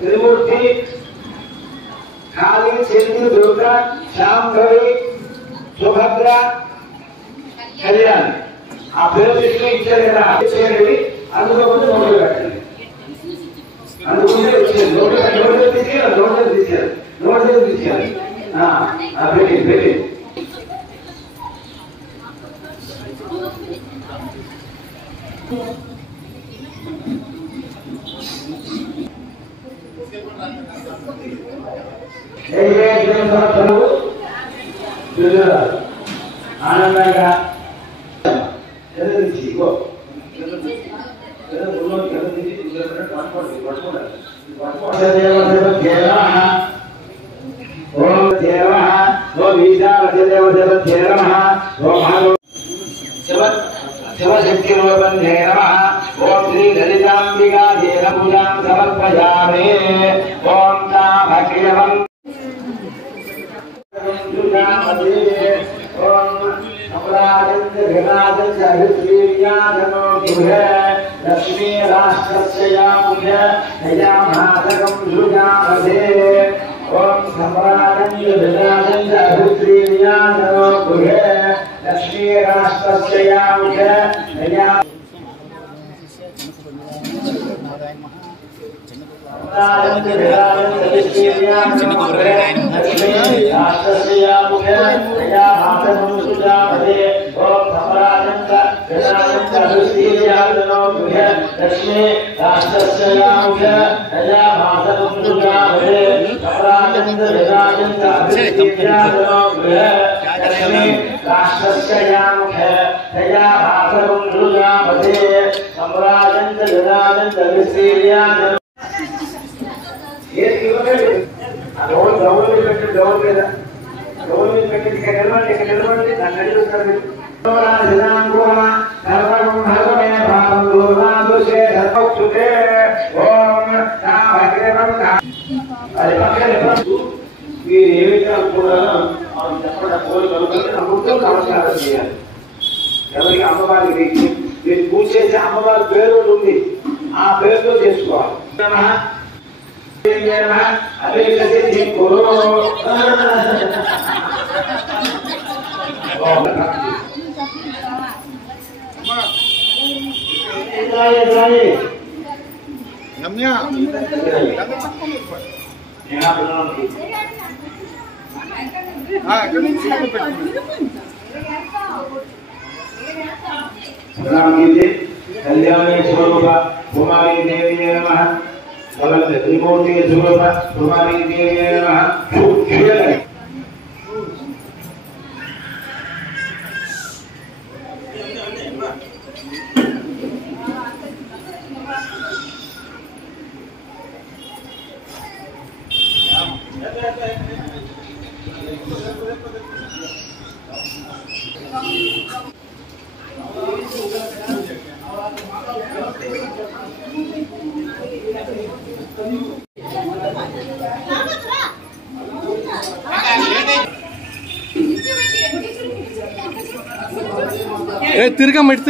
त्रिमूर्ति काली चेती दुर्गा शांभवी सुभद्रा कल्याण आ पेर इच्छा अंदर आनंद शिवशक्ति बंधे नमः। ओम श्री ललितांबिका देव पूजा समर्पयामि। ओम भगवं लक्ष्मी राष्ट्रस्य ओम लक्ष्मी राष्ट्रस्य ఎవరికి అమ్మవారికి మీరు పూజ చేసే అమ్మవారి పేరు ఉంది ఆ పేరుతో చేసుకోవాలి कल्याणी स्वरूप कुमारी देवी नमः। त्रिमूर्ति स्वरूप कुमारी देवी नमः। तिरगा मत